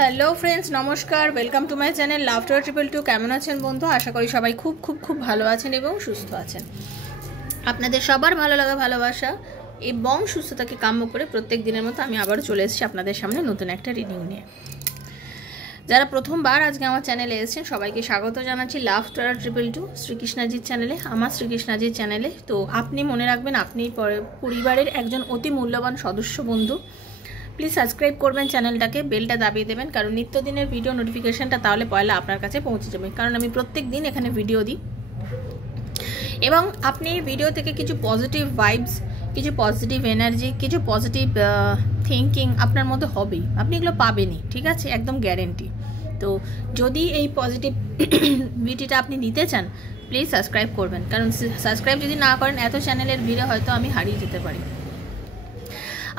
Hello friends, নমস্কার। Welcome to my channel laughter 222। কেমন আছেন বন্ধু? আশা করি সবাই খুব খুব খুব ভালো আছেন এবং সুস্থ আছেন। আপনাদের সবার ভালো লাগা, ভালোবাসা এবং সুস্থতাকে কাম্য করে প্রত্যেক দিনের মতো আমি আবারও চলে এসেছি আপনাদের সামনে নতুন একটা রিডিং নিয়ে। যারা প্রথমবার আজকে আমার চ্যানেলে এসেছেন সবাইকে স্বাগত জানাচ্ছি লাফটার 222 শ্রীকৃষ্ণাজির চ্যানেলে, আমার শ্রীকৃষ্ণাজির চ্যানেলে। তো আপনি মনে রাখবেন, আপনি পরিবারের একজন অতি মূল্যবান সদস্য বন্ধু। প্লিজ সাবস্ক্রাইব করবেন চ্যানেলটাকে, বেলটা দাবিয়ে দেবেন, কারণ নিত্যদিনের ভিডিও নোটিফিকেশানটা তাহলে পয়লা আপনার কাছে পৌঁছে যাবে। কারণ আমি প্রত্যেক দিন এখানে ভিডিও দিই এবং আপনি এই ভিডিও থেকে কিছু পজিটিভ ভাইবস, কিছু পজিটিভ এনার্জি, কিছু পজিটিভ থিঙ্কিং আপনার মধ্যে হবেই। আপনি এগুলো পাবেনই, ঠিক আছে? একদম গ্যারেন্টি। তো যদি এই পজিটিভিটিটা আপনি নিতে চান প্লিজ সাবস্ক্রাইব করবেন, কারণ সাবস্ক্রাইব যদি না করেন এত চ্যানেলের ভিড়ে হয়তো আমি হারিয়ে যেতে পারি।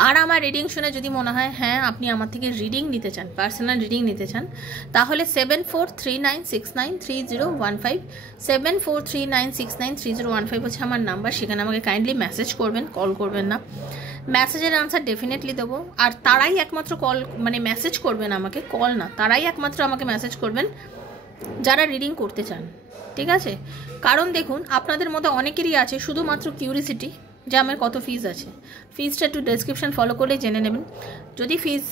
আর আমার রিডিং শুনে যদি মনে হয় হ্যাঁ আপনি আমার থেকে রিডিং নিতে চান, পার্সোনাল রিডিং নিতে চান, তাহলে 7439693015 7439693015 হচ্ছে আমার নাম্বার। সেখানে আমাকে কাইন্ডলি মেসেজ করবেন, কল করবেন না। মেসেজের আনসার ডেফিনেটলি দেবো। আর তারাই একমাত্র কল মেসেজ করবেন আমাকে, কল না, তারাই একমাত্র আমাকে মেসেজ করবেন যারা রিডিং করতে চান, ঠিক আছে? কারণ দেখুন, আপনাদের মধ্যে অনেকেরই আছে শুধুমাত্র কিউরিসিটি যে আমার কত ফিজ আছে। ফিজটা একটু ডেসক্রিপশন ফলো করলে জেনে নেবেন। যদি ফিজ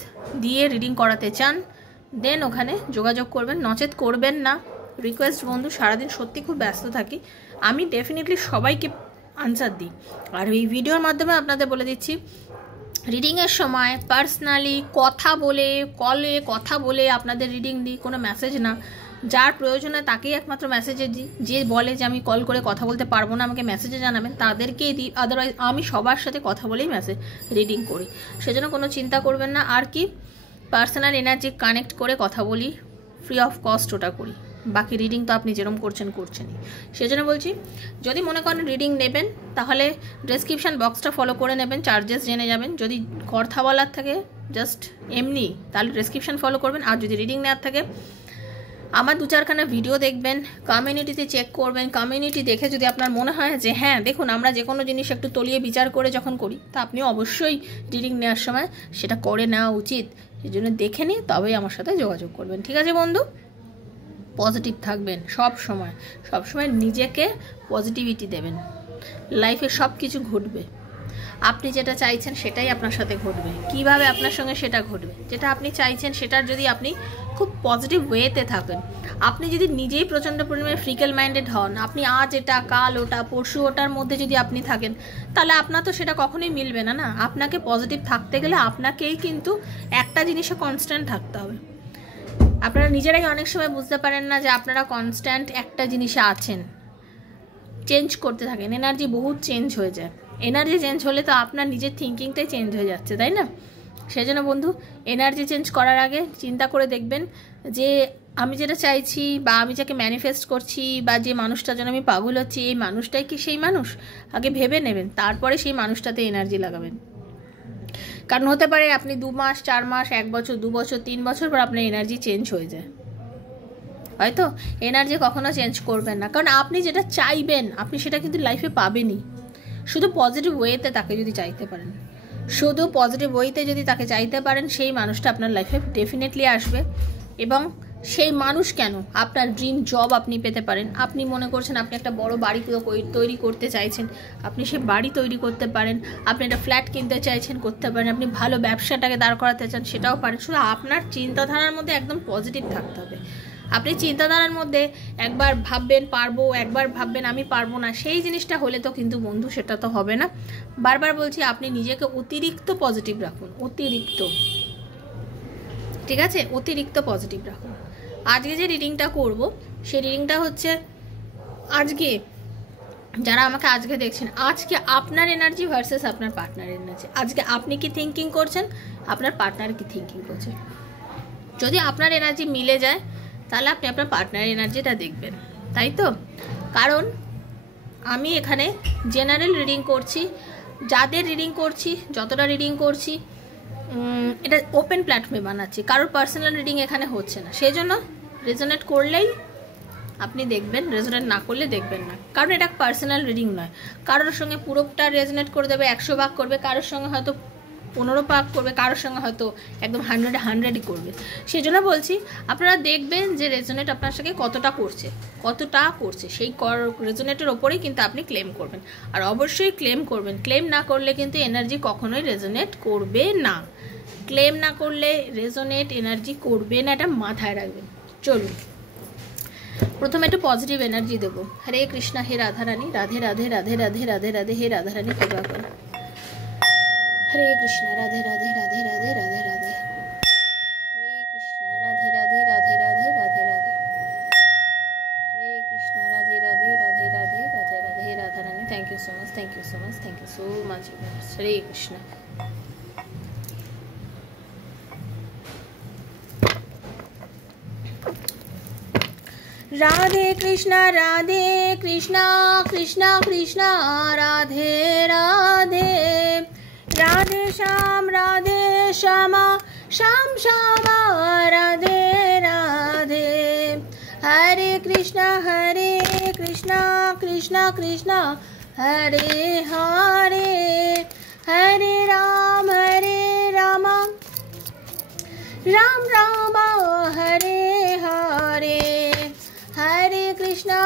দিয়ে রিডিং করাতে চান দেন ওখানে যোগাযোগ করবেন, নচেত করবেন না। রিকোয়েস্ট বন্ধু, সারাদিন সত্যি খুব ব্যস্ত থাকি, আমি ডেফিনেটলি সবাইকে আনসার দিই। আর এই ভিডিওর মাধ্যমে আপনাদের বলে দিচ্ছি, রিডিংয়ের সময় পার্সোনালি কথা বলে, কলে কথা বলে আপনাদের রিডিং দিই, কোনো মেসেজ না। যার প্রয়োজন হয় তাকেই একমাত্র মেসেজে দিই। যে বলে যে আমি কল করে কথা বলতে পারবো না, আমাকে মেসেজে জানাবেন, তাদেরকেই দিই। আদারওয়াইজ আমি সবার সাথে কথা বলেই রিডিং করি, সেজন্য কোনো চিন্তা করবেন না। আর কি, পার্সোনাল এনার্জি কানেক্ট করে কথা বলি, ফ্রি অফ কস্ট ওটা করি। বাকি রিডিং তো আপনি যেরকম করছেনই। সেজন্য বলছি, যদি মনে করেন রিডিং নেবেন তাহলে ডেসক্রিপশান বক্সটা ফলো করে নেবেন, চার্জেস জেনে যাবেন। যদি কথা বলার থাকে জাস্ট এমনি, তাহলে ডেসক্রিপশান ফলো করবেন। আর যদি রিডিং নেওয়ার থাকে আমার 2-4খানা ভিডিও দেখবেন, কমিউনিটিতে চেক করবেন। কমিউনিটি দেখে যদি আপনার মনে হয় যে হ্যাঁ দেখুন, আমরা যে কোনো জিনিস একটু তলিয়ে বিচার করে যখন করি, তা আপনি অবশ্যই রিডিং নেওয়ার সময় সেটা করে নেওয়া উচিত। সেই জন্য দেখে নিয়ে তবেই আমার সাথে যোগাযোগ করবেন, ঠিক আছে বন্ধু? পজিটিভ থাকবেন সব সময় নিজেকে পজিটিভিটি দেবেন। লাইফে সব কিছু ঘটবে, আপনি যেটা চাইছেন সেটাই আপনার সাথে ঘটবে। কিভাবে আপনার সঙ্গে সেটা ঘটবে, যেটা আপনি চাইছেন সেটার যদি আপনি খুব পজিটিভ ওয়েতে থাকেন, আপনি যদি নিজেই প্রচণ্ড পরিমাণে ফ্রিকেল মাইন্ডেড হন, আপনি আজ এটা কাল ওটা পরশু ওটার মধ্যে যদি আপনি থাকেন, তাহলে আপনার তো সেটা কখনোই মিলবে না। না, আপনাকে পজিটিভ থাকতে গেলে আপনাকেই কিন্তু একটা জিনিসে কনস্ট্যান্ট থাকতে হবে। আপনারা নিজেরাই অনেক সময় বুঝতে পারেন না যে আপনারা কনস্ট্যান্ট একটা জিনিসে আছেন, চেঞ্জ করতে থাকেন, এনার্জি বহুত চেঞ্জ হয়ে যায়। এনার্জি চেঞ্জ হলে তো আপনার নিজের থিঙ্কিংটাই চেঞ্জ হয়ে যাচ্ছে, তাই না? সেজন্য বন্ধু, এনার্জি চেঞ্জ করার আগে চিন্তা করে দেখবেন যে আমি যেটা চাইছি বা আমি যাকে ম্যানিফেস্ট করছি বা যে মানুষটার জন্য আমি পাগল হচ্ছি, এই মানুষটাই কি সেই মানুষ? আগে ভেবে নেবেন, তারপরে সেই মানুষটাতে এনার্জি লাগাবেন। কারণ হতে পারে আপনি 2 মাস 4 মাস 1 বছর 2 বছর 3 বছর পর আপনার এনার্জি চেঞ্জ হয়ে যায়। হয়তো এনার্জি কখনো চেঞ্জ করবেন না, কারণ আপনি যেটা চাইবেন আপনি সেটা কিন্তু লাইফে পাবেনই। শুধু পজিটিভ ওয়েতে তাকে যদি চাইতে পারেন, শুধু পজিটিভ ওয়েতে যদি তাকে চাইতে পারেন, সেই মানুষটা আপনার লাইফে ডেফিনেটলি আসবে। এবং সেই মানুষ কেন, আপনার ড্রিম জব আপনি পেতে পারেন। আপনি মনে করছেন আপনি একটা বড় বাড়ি তৈরি করতে চাইছেন, আপনি সেই বাড়ি তৈরি করতে পারেন। আপনি একটা ফ্ল্যাট কিনতে চাইছেন, করতে পারেন। আপনি ভালো ব্যবসাটাকে দাঁড় করাতে চান, সেটাও পারেন। শুধু আপনার চিন্তাধারার মধ্যে একদম পজিটিভ থাকতে হবে। আপনি চিন্তাধারার মধ্যে একবার ভাববেন পারবো, একবার ভাববেন আমি পারবো না, সেই জিনিসটা হলে তো কিন্তু বন্ধু সেটা তো হবে না। বারবার বলছি, আপনি নিজেকে অতিরিক্ত পজিটিভ রাখুন, অতিরিক্ত, ঠিক আছে? অতিরিক্ত পজিটিভ রাখুন। আজকে যে রিডিংটা করব সেই রিডিংটা হচ্ছে, আজকে যারা আমাকে আজকে দেখছেন, আজকে আপনার এনার্জি ভার্সেস আপনার পার্টনারের এনার্জি। আজকে আপনি কি থিঙ্কিং করছেন, আপনার পার্টনার কি থিঙ্কিং করছে। যদি আপনার এনার্জি মিলে যায় তাহলে আপনি আপনার পার্টনারের এনার্জিটা দেখবেন, তাই তো? কারণ আমি এখানে জেনারেল রিডিং করছি, যাদের রিডিং করছি, যতটা রিডিং করছি এটা ওপেন প্ল্যাটফর্মে বানাচ্ছি, কারোর পার্সোনাল রিডিং এখানে হচ্ছে না। সেই জন্য রেজোনেট করলেই আপনি দেখবেন, রেজোনেট না করলে দেখবেন না। কারণ এটা পার্সোনাল রিডিং নয়। কারোর সঙ্গে পুরোটা রেজোনেট করে দেবে, 100 ভাগ করবে, কারোর সঙ্গে হয়তো 15 পাক করবে, কারোর সঙ্গে হয়তো একদম 100-100ই করবে। সেই জন্য বলছি আপনারা দেখবেন যে রেজোনেট আপনার সঙ্গে কতটা করছে, সেই রেজোনেটের ওপরেই কিন্তু আপনি ক্লেম করবেন। আর অবশ্যই ক্লেম করবেন, ক্লেম না করলে কিন্তু এনার্জি কখনোই রেজোনেট করবে না, ক্লেম না করলে রেজোনেট এনার্জি করবে না, এটা মাথায় রাখবেন। চলুন প্রথমে একটু পজিটিভ এনার্জি দেবো। হরে কৃষ্ণা, হে রাধারানী, রাধে রাধে রাধে রাধে রাধে রাধে, হে রাধারানী কৃপা করো। হরে কৃষ্ণা, রাধে রাধে রাধে রাধে রাধে রাধে, হরে কৃষ্ণা, রাধে রাধে রাধে রাধে রাধে রাধে, হরে কৃষ্ণা, রাধে রাধে রাধে রাধে রাধে রাধে, হে Radharani. Thank you so much, thank you so much, thank you so much. Hare Krishna. Radhe Krishna, Radhe Krishna, Krishna Krishna, Radhe Radhe, Radhe Shyam, Radhe Shyama, Shyam Shyama, Radhe Radhe, Hare Krishna, Hare Krishna, Krishna Krishna, Hare Hare, Hare Ram, Ram Ram, হরে হরে, হরে কৃষ্ণা,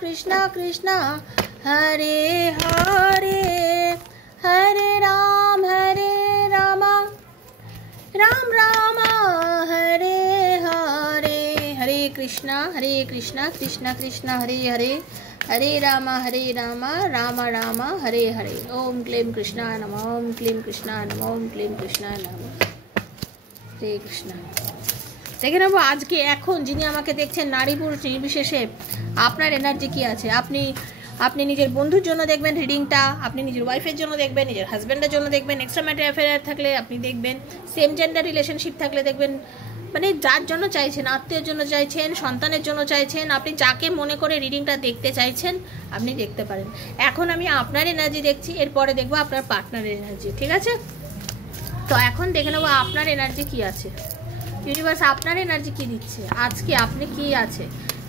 কৃষ্ণা কৃষ্ণা, হরে হরে, হরে রাম, রাম রাম, হরে হরে, হরে কৃষ্ণা, কৃষ্ণা কৃষ্ণা, হরে হরে, হরে রাম, রাম রাম, হরে হরে। ওম ক্লীম কৃষ্ণায় নমঃ, ওম ক্লীম কৃষ্ণায় নমঃ, ওম ক্লীম কৃষ্ণায় নমঃ। হরে কৃষ্ণ। দেখে নেবো আজকে এখন যিনি আমাকে দেখছেন, নারী পুরুষ নির্বিশেষে আপনার এনার্জি কি আছে। আপনি নিজের বন্ধুর জন্য দেখবেন রিডিংটা, আপনি নিজের ওয়াইফের জন্য দেখবেন, নিজের হাজব্যান্ডের জন্য দেখবেন, এক্সট্রা ম্যারিটাল অ্যাফেয়ার থাকলে আপনি দেখবেন, সেম জেন্ডার রিলেশনশিপ থাকলে দেখবেন, মানে যার জন্য চাইছেন, আত্মীয়ের জন্য চাইছেন, সন্তানের জন্য চাইছেন, আপনি যাকে মনে করে রিডিংটা দেখতে চাইছেন আপনি দেখতে পারেন। এখন আমি আপনার এনার্জি দেখছি, এরপরে দেখবো আপনার পার্টনারের এনার্জি, ঠিক আছে? তো এখন দেখে নেবো আপনার এনার্জি কি আছে, ইউনিভার্স আপনার এনার্জি কি দিচ্ছে আজকে, আপনি কি আছে।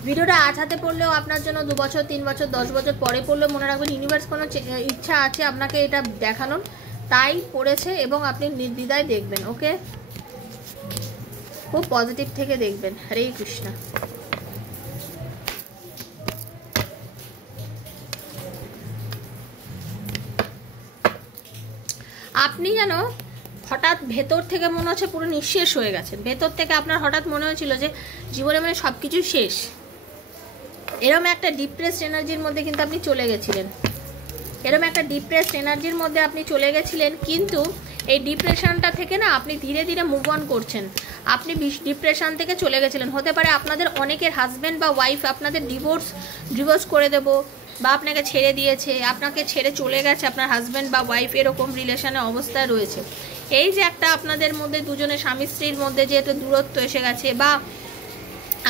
ভিডিওটা আজ হাতে পড়লেও আপনার জন্য 2 বছর 3 বছর 10 বছর পরে পড়লেও মনে রাখবেন ইউনিভার্স কোনো ইচ্ছা আছে আপনাকে এটা দেখানোর, তাই পড়েছে এবং আপনি নির্দ্বিধায় দেখবেন। ওকে, খুব পজিটিভ থেকে দেখবেন। হরে কৃষ্ণ। আপনি যেন হঠাৎ ভেতর থেকে মনে হচ্ছে পুরো নিঃশেষ হয়ে গেছেন, ভেতর থেকে আপনার হঠাৎ মনে হচ্ছিল যে জীবনে মানে সব কিছু শেষ, এরকম একটা ডিপ্রেসড এনার্জির মধ্যে কিন্তু আপনি চলে গেছিলেন, কিন্তু এই ডিপ্রেশনটা থেকে না আপনি ধীরে ধীরে মুভ অন করছেন। আপনি ডিপ্রেশন থেকে চলে গেছিলেন, হতে পারে আপনাদের অনেকের হাজব্যান্ড বা ওয়াইফ আপনাদের ডিভোর্স করে দেবো, বা আপনাকে ছেড়ে দিয়েছে, আপনাকে ছেড়ে চলে গেছে আপনার হাজব্যান্ড বা ওয়াইফ, এরকম রিলেশনের অবস্থায় রয়েছে। এই যে একটা আপনাদের মধ্যে দুজনের স্বামী স্ত্রীর মধ্যে যে একটা দূরত্ব এসে গেছে, বা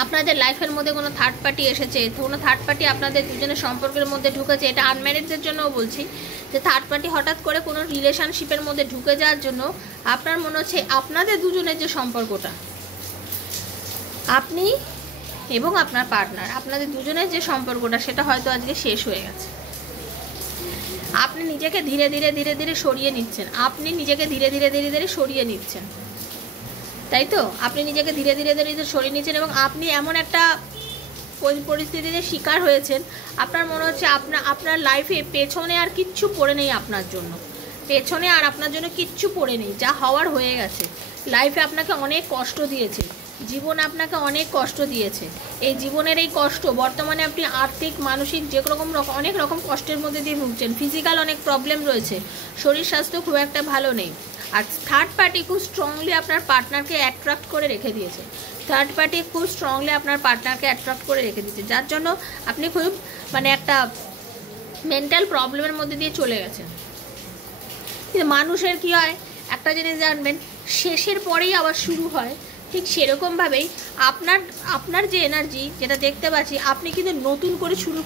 আপনাদের লাইফের মধ্যে কোনো থার্ড পার্টি এসেছে, কোনো থার্ড পার্টি আপনাদের দুজনের সম্পর্কের মধ্যে ঢুকেছে, এটা আনম্যারিডদের জন্যও বলছি, যে থার্ড পার্টি হঠাৎ করে কোনো রিলেশনশিপের মধ্যে ঢুকে যাওয়ার জন্য আপনার মনে হচ্ছে আপনাদের দুজনের যে সম্পর্কটা, আপনি এবং আপনার পার্টনার, আপনাদের দুজনের যে সম্পর্কটা সেটা হয়তো আজকে শেষ হয়ে গেছে। আপনি নিজেকে ধীরে ধীরে সরিয়ে নিচ্ছেন, তাই তো? আপনি নিজেকে ধীরে ধীরে সরিয়ে নিচ্ছেন এবং আপনি এমন একটা পরিস্থিতিতে শিকার হয়েছেন, আপনার মনে হচ্ছে আপনার লাইফে পেছনে আর কিচ্ছু পড়ে নেই, আপনার জন্য কিচ্ছু পড়ে নেই, যা হওয়ার হয়ে গেছে। লাইফে আপনাকে অনেক কষ্ট দিয়েছে, জীবন আপনাকে অনেক কষ্ট দিয়েছে। এই জীবনের এই কষ্ট বর্তমানে আপনি আর্থিক মানসিক অনেক রকম কষ্টের মধ্যে দিয়ে ভুগছেন, ফিজিক্যাল অনেক প্রবলেম রয়েছে, শরীর স্বাস্থ্য খুব একটা ভালো নেই। আর থার্ড পার্টি খুব স্ট্রংলি আপনার পার্টনারকে অ্যাট্রাক্ট করে রেখে দিয়েছে, যার জন্য আপনি খুব মানে একটা মেন্টাল প্রবলেমের মধ্যে দিয়ে চলে গেছেন। কিন্তু মানুষের কি হয়, একটা জিনিস জানবেন, শেষের পরেই আবার শুরু হয়, ঠিক সেরকমভাবেই আপনার যে এনার্জি যেটা দেখতে পাচ্ছি, আপনি কিন্তু নতুন করে শুরু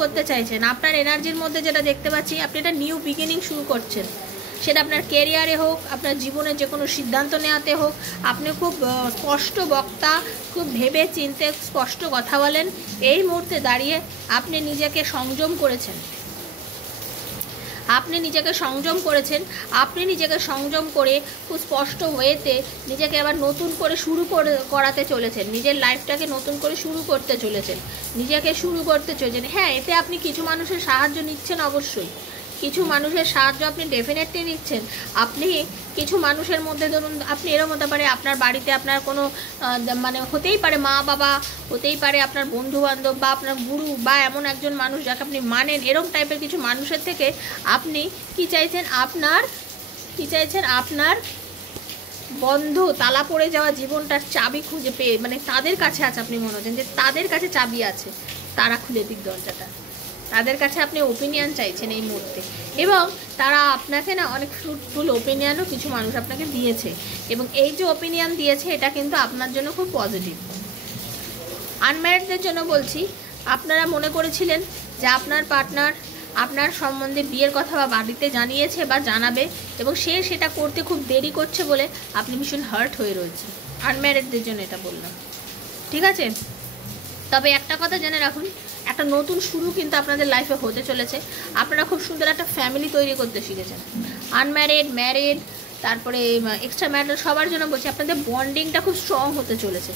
করতে চাইছেন, আপনার এনার্জির মধ্যে যেটা দেখতে পাচ্ছি, আপনি একটা নিউ বিগিনিং শুরু করছেন, সেটা আপনার ক্যারিয়ারে হোক, আপনার জীবনে যে কোনো সিদ্ধান্ত নেওয়াতে হোক। আপনি খুব স্পষ্ট বক্তা, খুব ভেবে চিন্তে স্পষ্ট কথা বলেন। এই মুহূর্তে দাঁড়িয়ে আপনি নিজেকে সংযম করেছেন, আপনি নিজেকে সংযম করেছেন, আপনি নিজেকে সংযম করে খুব স্পষ্ট ওয়েতে নিজেকে আবার নতুন করে করাতে চলেছেন, নিজের লাইফটাকে নতুন করে শুরু করতে চলেছেন, নিজেকে শুরু করতে চলেছেন। হ্যাঁ, এতে আপনি কিছু মানুষের সাহায্য নিচ্ছেন, অবশ্যই কিছু মানুষের সাহায্য আপনি ডেফিনেটলি নিচ্ছেন। আপনি কিছু মানুষের মধ্যে ধরুন, আপনি এরকম হতে পারে আপনার বাড়িতে আপনার কোনো মানে হতেই পারে মা বাবা, হতেই পারে আপনার বন্ধু বান্ধব বা আপনার গুরু বা এমন একজন মানুষ যাকে আপনি মানেন, এরকম টাইপের কিছু মানুষের থেকে আপনি কি চাইছেন, আপনার বন্ধ তালা পড়ে যাওয়া জীবনটার চাবি খুঁজে পেয়ে, মানে তাদের কাছে আছে, আপনি মনে হচ্ছেন যে তাদের কাছে চাবি আছে, তারা খুলে দিক দরজাটা, তাদের কাছে আপনি ওপিনিয়ন চাইছেন এই মুহূর্তে। এবং তারা আপনাকে না অনেক ফ্রুটফুল ওপিনিয়নও কিছু মানুষ আপনাকে দিয়েছে, এবং এই যে ওপিনিয়ন দিয়েছে এটা কিন্তু আপনার জন্য খুব পজিটিভ। আনম্যারিডদের জন্য বলছি, আপনারা মনে করেছিলেন যে আপনার পার্টনার আপনার সম্বন্ধে বিয়ের কথা বা বাড়িতে জানিয়েছে বা জানাবে, এবং সে সেটা করতে খুব দেরি করছে বলে আপনি ভীষণ হার্ট হয়ে রয়েছে। আনম্যারিডদের জন্য এটা বললাম, ঠিক আছে? তবে একটা কথা জেনে রাখুন, একটা নতুন শুরু কিন্তু আপনাদের লাইফে হতে চলেছে। আপনারা খুব সুন্দর একটা ফ্যামিলি তৈরি করতে শিখেছেন। আনম্যারিড, ম্যারিড, তারপরে এক্সট্রা ম্যারিড, সবার জন্য বলছি আপনাদের বন্ডিংটা খুব স্ট্রং হতে চলেছে।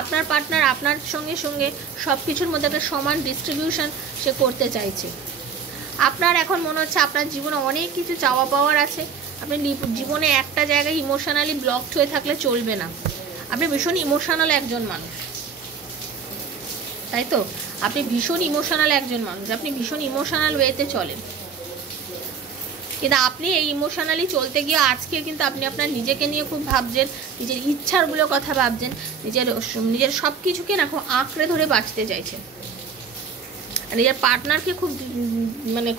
আপনার পার্টনার আপনার সঙ্গে সঙ্গে সব কিছুর মধ্যে একটা সমান ডিস্ট্রিবিউশন সে করতে চাইছে। আপনার এখন মনে হচ্ছে আপনার জীবনে অনেক কিছু চাওয়া পাওয়ার আছে। আপনি জীবনে একটা জায়গায় ইমোশনালি ব্লকড হয়ে থাকলে চলবে না। আপনি ভীষণ ইমোশনাল একজন মানুষ, তাই তো? আপনি ভীষণ ইমোশনাল একজন মানুষ, আপনি ভীষণ ইমোশনাল ওয়েতে চলেন, কিন্তু আপনি এই ইমোশনালি চলতে গিয়ে আজকে কিন্তু আপনি আপনার নিজেকে নিয়ে খুব ভাবছেন, নিজের ইচ্ছারগুলো কথা ভাবছেন, নিজের সব কিছুকে না খুব আঁকড়ে ধরে বাঁচতে চাইছেন, নিজের পার্টনারকে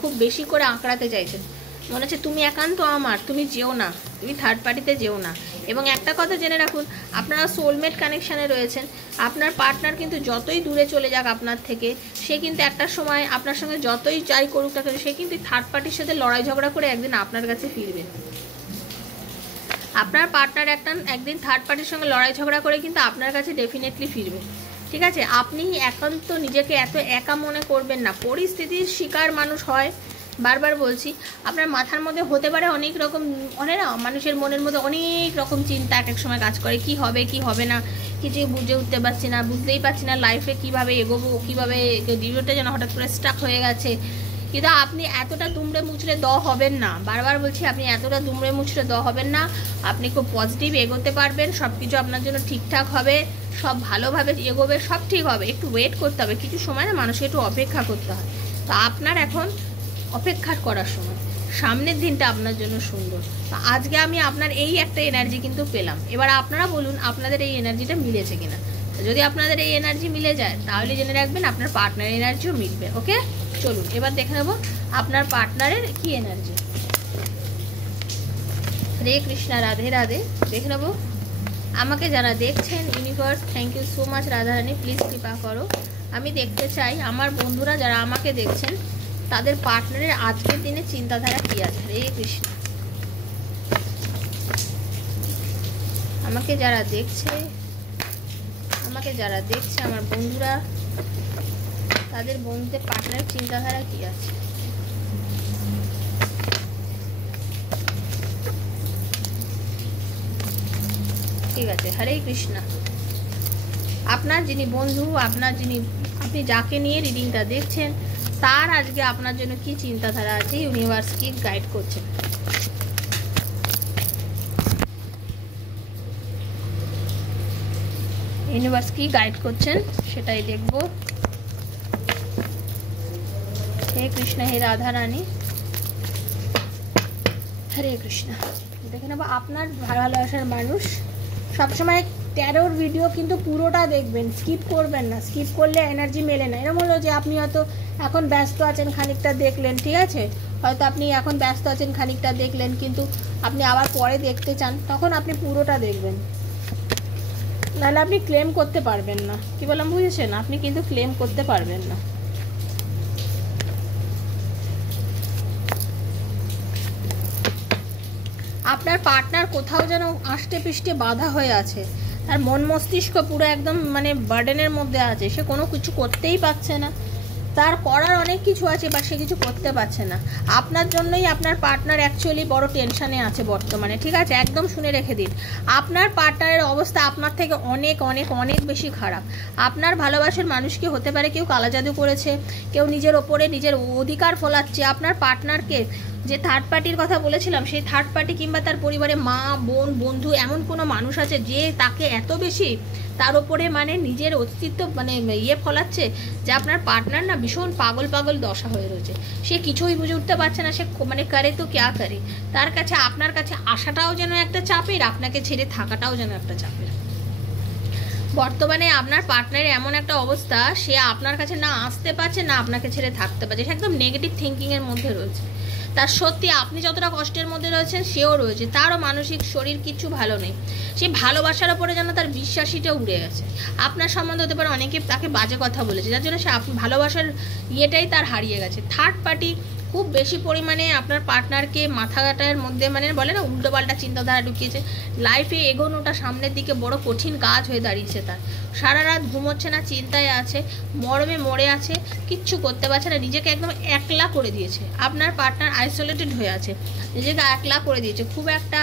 খুব বেশি করে আঁকড়াতে চাইছেন। মনে হচ্ছে তুমি একান্ত আমার, তুমি যেও না, তুমি থার্ড পার্টিতে যেও না। এবং একটা কথা জেনে রাখুন, আপনারা সোলমেট কানেকশানে রয়েছেন। আপনার পার্টনার কিন্তু যতই দূরে চলে যাক আপনার থেকে, সে কিন্তু একটা সময় আপনার সঙ্গে যতই যাই করুক না কেন, সে কিন্তু থার্ড পার্টির সাথে লড়াই ঝগড়া করে একদিন আপনার কাছে ফিরবে। আপনার পার্টনার একদিন থার্ড পার্টির সঙ্গে লড়াই ঝগড়া করে কিন্তু আপনার কাছে ডেফিনেটলি ফিরবে, ঠিক আছে? আপনি একান্ত নিজেকে এত একা মনে করবেন না। পরিস্থিতির শিকার মানুষ হয়, বারবার বলছি। আপনার মাথার মধ্যে হতে পারে অনেক রকম, মানুষের মনের মধ্যে অনেক রকম চিন্তা এক এক সময় কাজ করে, কি হবে কি হবে না কিছুই বুঝতে পারছি না লাইফে কিভাবে এগোবো, কিভাবে ডিউটিটা যেন হঠাৎ করে স্টাক হয়ে গেছে। কিন্তু আপনি এতটা দুমড়ে মুচড়ে হবেন না, বারবার বলছি, আপনি এতটা দুমড়ে মুচড়ে হবেন না। আপনি খুব পজিটিভ এগোতে পারবেন, সব কিছু আপনার জন্য ঠিকঠাক হবে, সব ভালোভাবে এগোবে, সব ঠিক হবে। একটু ওয়েট করতে হবে, কিছু সময় না মানুষকে একটু অপেক্ষা করতে হয়। তো আপনার এখন অপেক্ষা করার সময়, সামনের দিনটা আপনার জন্য সুন্দর। তো আজকে আমি আপনার এই একটা এনার্জি কিন্তু পেলাম। এবার আপনারা বলুন আপনাদের এই এনার্জিটা মিলেছে কিনা। যদি আপনাদের এই এনার্জি মিলে যায় তাহলে জেনে রাখবেন আপনার পার্টনারের এনার্জিও মিলবে। ওকে, চলুন এবার দেখে নেব আপনার পার্টনারের কি এনার্জি। হরে কৃষ্ণা, রাধে রাধে। দেখে নেব আমাকে যারা দেখছেন, universe thank you so much, Radharani please কৃপা করো। আমি দেখতে চাই আমার বন্ধুরা যারা আমাকে দেখছেন তাদের পার্টনারের আজকের দিনে চিন্তাধারা কি আছে। হরে কৃষ্ণ। আমাকে যারা দেখছে আমার বন্ধুরা, তাদের বন্ধুদের পার্টনারের চিন্তাধারা কি আছে। ঠিক আছে, হরে কৃষ্ণ। আপনার যিনি বন্ধু, আপনি যাকে নিয়ে রিডিংটা দেখছেন, তার আজকে আপনার জন্য কি চিন্তাধারা আছে, ইউনিভার্স কি গাইড করছেন। ইউনিভার্স কি গাইড করছেন সেটাই দেখব। হে কৃষ্ণ, হে রাধা রানী, হরে কৃষ্ণ। দেখে নেব আপনার ভালোবাসার মানুষ। সবসময় ট্যারোর ভিডিও কিন্তু পুরোটা দেখবেন, স্কিপ করবেন না। স্কিপ করলে এনার্জি মেলে না। এরকম হলো যে আপনি হয়তো এখন ব্যস্ত আছেন, খানিকটা দেখলেন, ঠিক আছে, হয়তো আপনি এখন ব্যস্ত আছেন, খানিকটা দেখলেন, কিন্তু আপনি আবার পরে দেখতে চান, তখন আপনি পুরোটা দেখবেন, নাহলে আপনি ক্লেম করতে পারবেন না। কি বললাম বুঝেছেন? আপনি কিন্তু ক্লেম করতে পারবেন না। আপনার পার্টনার কোথাও যেন আষ্টে পৃষ্ঠে বাধা হয়ে আছে, তার মন মস্তিষ্ক পুরো একদম বার্ডেনের মধ্যে আছে, সে কোনো কিছু করতেই পারছে না, তার করার অনেক কিছু আছে, বা সে কিছু করতে পারছে না। আপনার জন্যই আপনার পার্টনার অ্যাকচুয়ালি বড় টেনশানে আছে বর্তমানে, ঠিক আছে? একদম শুনে রেখে দিন, আপনার পার্টনারের অবস্থা আপনার থেকে অনেক অনেক অনেক বেশি খারাপ। আপনার ভালোবাসার মানুষকে হতে পারে কেউ কালা জাদু করেছে, কেউ নিজের ওপরে নিজের অধিকার ফলাচ্ছে। আপনার পার্টনারকে যে থার্ড পার্টির কথা বলেছিলাম, সেই থার্ড পার্টি কিংবা তার পরিবারে মা, বোন, বন্ধু, এমন কোনো মানুষ আছে যে তাকে এত বেশি তার ওপরে মানে নিজের অস্তিত্ব মানে ফলাচ্ছে, যে আপনার পার্টনার না ভীষণ পাগল পাগল দশা হয়ে রয়েছে। সে কিছুই বুঝে উঠতে পারছে না, সে মানে করে তো ক্যা করে। তার কাছে আপনার কাছে আসাটাও যেন একটা চাপের, আপনাকে ছেড়ে থাকাটাও যেন একটা চাপের। বর্তমানে আপনার পার্টনারের এমন একটা অবস্থা, সে আপনার কাছে না আসতে পারছে, না আপনাকে ছেড়ে থাকতে পারছে। সে একদম নেগেটিভ থিঙ্কিংয়ের মধ্যে রয়েছে। তার সত্যি আপনি যতটা কষ্টের মধ্যে রয়েছেন, সেও রয়েছে, তারও মানসিক শরীর কিছু ভালো নেই। সে ভালোবাসার ওপরে যেন তার বিশ্বাসীটা উড়ে গেছে। আপনার সম্বন্ধে হতে পারে অনেকে তাকে বাজে কথা বলেছে, যার জন্য সে ভালোবাসার ইয়েটাই তার হারিয়ে গেছে। থার্ড পার্টি খুব বেশি পরিমাণে আপনার পার্টনারকে মাথাটার মধ্যে মানে বলে না উল্টোপাল্টা চিন্তাধারা ঢুকিয়েছে। লাইফে এগোনোটা সামনের দিকে বড় কঠিন কাজ হয়ে দাঁড়িয়েছে তার। সারা রাত ঘুমোচ্ছে না, চিন্তায় আছে, মরমে মরে আছে, কিচ্ছু করতে পারছে না, নিজেকে একদম একলা করে দিয়েছে। আপনার পার্টনার আইসোলেটেড হয়ে আছে, নিজেকে একলা করে দিয়েছে। খুব একটা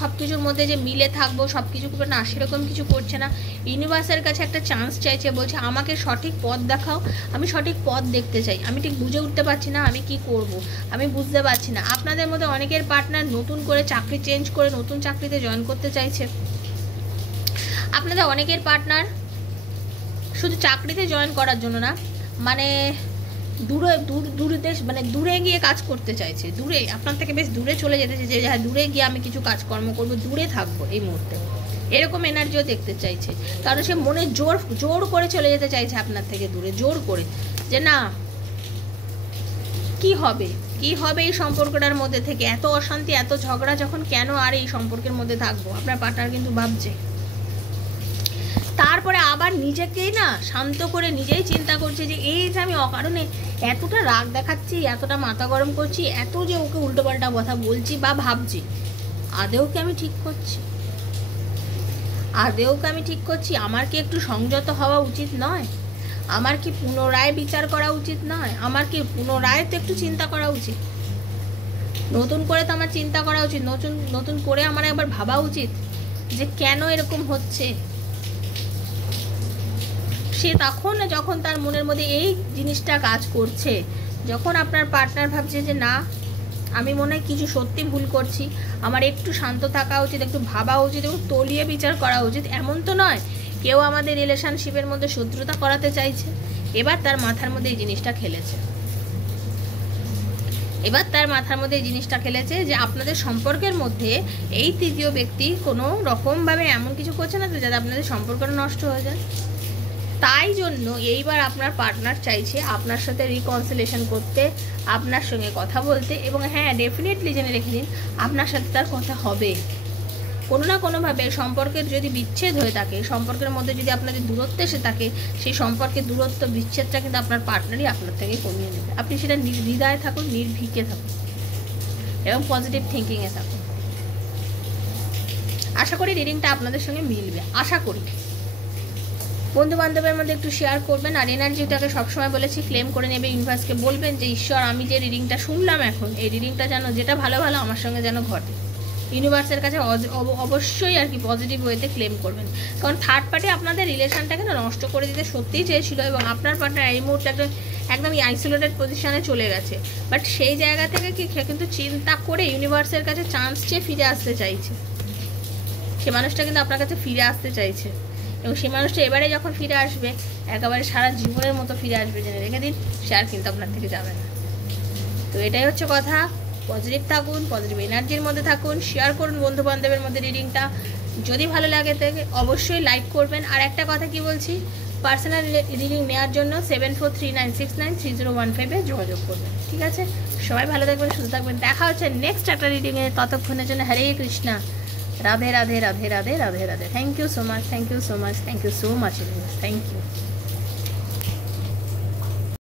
সব কিছুর মধ্যে যে মিলে থাকবো সব কিছু না, সেরকম কিছু করছে না। ইউনিভার্সের কাছে একটা চান্স চাইছে, বলছে আমাকে সঠিক পথ দেখাও, আমি সঠিক পথ দেখতে চাই, আমি ঠিক বুঝে উঠতে পারছি না আমি কি করব, আমি বুঝতে পারছি না। আপনাদের মধ্যে অনেকের পার্টনার নতুন করে চাকরি চেঞ্জ করে নতুন চাকরিতে জয়েন করতে চাইছে। আপনাদের অনেকের পার্টনার শুধু চাকরিতে জয়েন করার জন্য না, মানে দূরে দেশ মানে দূরে গিয়ে কাজ করতে চাইছে, দূরে আপনার থেকে বেশ দূরে চলে যেতে চাইছে, যে হ্যাঁ দূরে গিয়ে আমি কিছু কাজকর্ম করবো, দূরে থাকবো এই মুহূর্তে, এরকম এনার্জিও দেখতে চাইছে। কারণ সে মনে জোর করে চলে যেতে চাইছে আপনার থেকে দূরে, জোর করে, যে না কি হবে এই সম্পর্কটার মধ্যে থেকে, এত অশান্তি এত ঝগড়া যখন, কেন আর এই সম্পর্কের মধ্যে থাকবো। আপনার পার্টনার কিন্তু ভাবছে। তারপরে আবার নিজেকেই না শান্ত করে নিজেই চিন্তা করছে যে এই যে আমি অকারণে এতটা রাগ দেখাচ্ছি, এতটা মাথা গরম করছি, এত যে ওকে উল্টোপাল্টা কথা বলছি বা ভাবছি, আদেও কি আমি ঠিক করছি? আমার কি একটু সংযত হওয়া উচিত নয়? আমার কি পুনরায় বিচার করা উচিত নয়? আমার কি পুনরায় তো একটু চিন্তা করা উচিত? নতুন করে তো আমার চিন্তা করা উচিত, নতুন করে আমার একবার ভাবা উচিত যে কেন এরকম হচ্ছে। সে তখন যখন তার মনের মধ্যে এই জিনিসটা কাজ করছে, যখন আপনার পার্টনার ভাবছে যে না আমি মনে হয় কিছু সত্যি ভুল করছি, আমার একটু শান্ত থাকা উচিত, একটু ভাবা উচিত এবং তলিয়ে বিচার করা উচিত। এমন তো নয় কেউ আমাদের রিলেশনশিপের মধ্যে শত্রুতা করাতে চাইছে। এবার তার মাথার মধ্যে এই জিনিসটা খেলেছে, যে আপনাদের সম্পর্কের মধ্যে এই তৃতীয় ব্যক্তি কোনো রকমভাবে এমন কিছু করছে না তো যাতে আপনাদের সম্পর্কটা নষ্ট হয়ে যায়। তাই জন্য এইবার আপনার পার্টনার চাইছে আপনার সাথে রিকনসিলেশন করতে, আপনার সঙ্গে কথা বলতে, এবং হ্যাঁ ডেফিনেটলি জেনে রেখে দিন আপনার সাথে তার কথা হবে। কোনো না কোনোভাবে সম্পর্কের যদি বিচ্ছেদ হয়ে থাকে, সম্পর্কের মধ্যে যদি আপনাদের দূরত্ব এসে থাকে, সেই সম্পর্কের দূরত্ব বিচ্ছেদটা কিন্তু আপনার পার্টনারই আপনার থেকে কমিয়ে নেবে। আপনি সেটা নির্দ্বিধায় থাকুন, নির্ভীকে থাকুন এবং পজিটিভ থিঙ্কিংয়ে থাকুন। আশা করি রিডিংটা আপনাদের সঙ্গে মিলবে, আশা করি। বন্ধু বান্ধবের মধ্যে একটু শেয়ার করবেন, আর এনার্জিটাকে সবসময় বলেছি ক্লেম করে নেবে। ইউনিভার্সকে বলবেন যে ঈশ্বর আমি যে রিডিংটা শুনলাম এখন, এই রিডিংটা যেন যেটা ভালো ভালো আমার সঙ্গে যেন ঘটে। ইউনিভার্সের কাছে অবশ্যই আর কি পজিটিভ ওয়েতে ক্লেম করবেন, কারণ থার্ড পার্টি আপনাদের রিলেশনটাকে না নষ্ট করে দিতে সত্যিই চেয়েছিল, এবং আপনার পার্টনার এই মুহূর্তে একদমই আইসোলেটেড পজিশনে চলে গেছে। বাট সেই জায়গা থেকে কি কিন্তু চিন্তা করে ইউনিভার্সের কাছে চান্স চেয়ে ফিরে আসতে চাইছে। সে মানুষটা কিন্তু আপনার কাছে ফিরে আসতে চাইছে, এবং সেই মানুষটা এবারে যখন ফিরে আসবে একেবারে সারা জীবনের মতো ফিরে আসবে, জেনে রেখে দিন। সে আর কিন্তু আপনার থেকে যাবে না। তো এটাই হচ্ছে কথা। পজিটিভ থাকুন, পজিটিভ এনার্জির মধ্যে থাকুন, শেয়ার করুন বন্ধু বান্ধবের মধ্যে রিডিংটা। যদি ভালো লাগে থাকে অবশ্যই লাইক করবেন। আর একটা কথা কি বলছি, পার্সোনাল রিডিং নেওয়ার জন্য 7439693015 যোগাযোগ করবেন, ঠিক আছে? সবাই ভালো থাকবেন, সুস্থ থাকবেন। দেখা হচ্ছে নেক্সট একটা রিডিংয়ে। ততক্ষণের জন্য Hare Krishna, Radhe Radhe Radhe Radhe Radhe Radhe. Thank you so much, thank you so much, thank you so much, thank you.